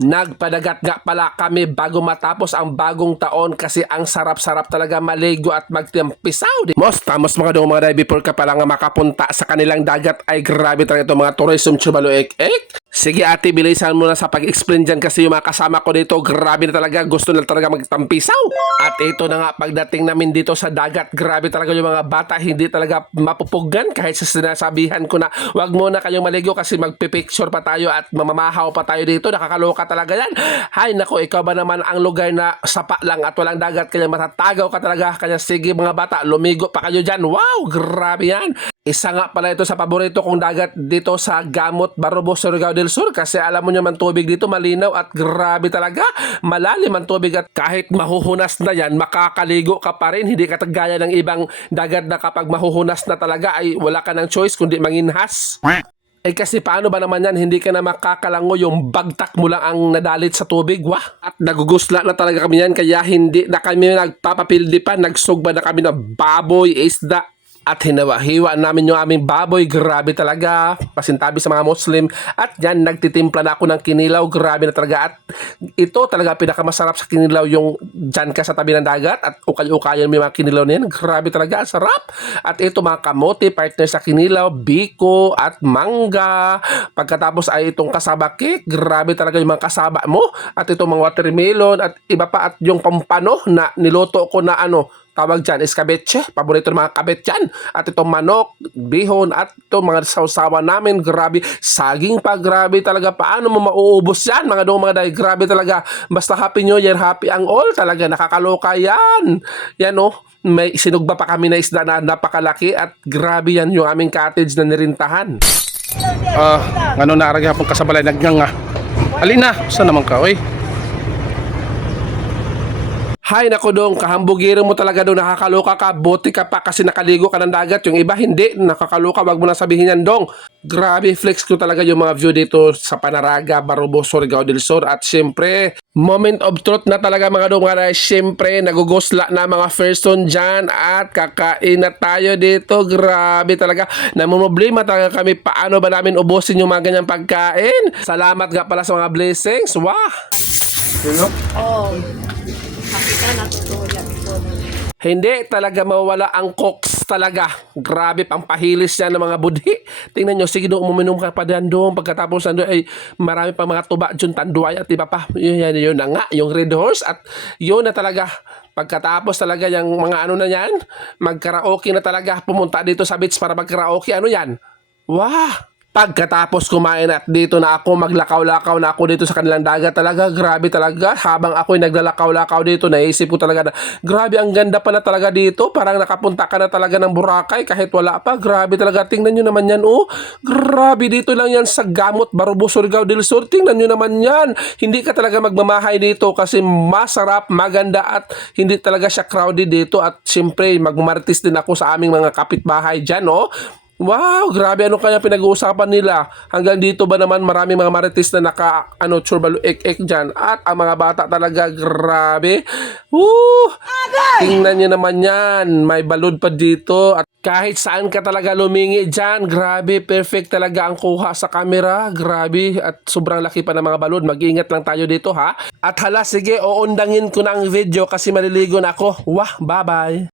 Nagpadagat nga pala kami bago matapos ang bagong taon kasi ang sarap-sarap talaga maligo at magtimpisaw. Tamos mga dong mga day, before ka pala nga makapunta sa kanilang dagat ay grabe talaga itong mga tourism chubaluek-ek. Sige ate, bilisan mo na sa pag-explain dyan kasi yung mga kasama ko dito, grabe na talaga, gusto na talaga magtampisaw. At ito na nga, pagdating namin dito sa dagat, grabe talaga yung mga bata, hindi talaga mapupugan kahit sa sinasabihan ko na wag muna kayong maligo kasi magpipicture pa tayo at mamamahaw pa tayo dito, nakakaloka talaga yan. Hay nako, ikaw ba naman ang lugar na sapa lang at walang dagat kaya matatagaw ka talaga, kaya sige mga bata, lumigo pa kayo dyan. Wow, grabe yan. Isa nga pala ito sa paborito kong dagat dito sa Gamot, Barobo, Surigao del Sur kasi alam mo naman tubig dito malinaw at grabe talaga, malalim ang tubig at kahit mahuhunas na yan, makakaligo ka pa rin, hindi ka gaya ng ibang dagat na kapag mahuhunas na talaga ay wala ka ng choice kundi manginhas. Eh kasi paano ba naman yan, hindi ka na makakalango, yung bagtak mo lang ang nadalit sa tubig, wah. At nagugusla na talaga kami yan, kaya hindi na kami nagpapapildi pa, nagsugba na kami ng baboy, isda, at hinawa-hiwa namin yung aming baboy, grabe talaga, pasintabi sa mga Muslim. At yan, nagtitimpla na ako ng kinilaw, grabe na talaga. At ito talaga pinakamasarap sa kinilaw, yung dyan ka sa tabi ng dagat at ukay-ukayan mo yung mga kinilaw na yan, grabe talaga, sarap. At ito mga kamote, partner sa kinilaw, biko at mangga. Pagkatapos ay itong kasaba cake, grabe talaga yung mga kasaba mo. At itong mga watermelon at iba pa, at yung pampano na niloto ko na tawag dyan, escabeche, paborito ng mga kabet yan. At itong manok, bihon, at itong mga sausawa namin, grabe, saging pa, grabe talaga, paano mo mauubos yan, mga dong mga day, grabe talaga, basta Happy New Year, happy ang all, talaga, nakakaloka yan. Yan may sinugba pa kami na isda na napakalaki, at grabe yan yung aming cottage na nirintahan. Ano na arag hapong kasabalay, nagnganga. Alina, saan naman ka, oy? Hay nako dong, kahambugiro mo talaga dong, nakakaloka ka, buti ka pa kasi nakaligo ka ng dagat, yung iba hindi, nakakaloka, wag mo na sabihin yan dong. Grabe, flex ko talaga yung mga view dito sa Panaraga, Barobo, Surigao del Sur, at syempre, moment of truth na talaga mga dong, syempre, nagugusla na mga person dyan, at kakain na tayo dito, grabe talaga, namumblema talaga kami, paano ba namin ubusin yung mga ganyang pagkain. Salamat nga pala sa mga blessings, wah! Oh. Kapita natutulog ko. Hindi talaga mawala ang cooks talaga. Grabe, pampahilis yan ng mga budhi. Tingnan nyo, sige doon, uminom ka pa dyan doon. Pagkatapos nandun ay marami pa mga tuba dyan, tanduay at iba pa. Yun na nga, yung Red Horse. At yun na talaga, pagkatapos talaga yung mga na yan, magkaraoke na talaga, pumunta dito sa beach para magkaraoke. Ano yan? Wah! Pagkatapos kumain at dito na ako, maglakaw-lakaw na ako dito sa kanilang dagat talaga, grabe talaga. Habang ako'y naglalakaw-lakaw dito, naisip ko talaga na, grabe ang ganda pa na talaga dito, parang nakapunta ka na talaga ng Boracay kahit wala pa, grabe talaga. Tingnan nyo naman yan, grabe dito lang yan sa Gamot, Barobo, Surigao del Sur, tingnan nyo naman yan. Hindi ka talaga magmamahay dito kasi masarap, maganda at hindi talaga siya crowded dito. At siyempre, magmartis din ako sa aming mga kapitbahay dyan, Wow, grabe, ano kaya pinag-uusapan nila? Hanggang dito ba naman marami mga marites na churbalu-ek-ek dyan? At ang mga bata talaga, grabe. Tingnan nyo naman yan, may balod pa dito. At kahit saan ka talaga lumingi dyan, grabe, perfect talaga ang kuha sa camera. Grabe, at sobrang laki pa ng mga balod. Mag-ingat lang tayo dito, ha? At hala, sige, uundangin ko na ang video kasi maliligo na ako. Wah, bye-bye.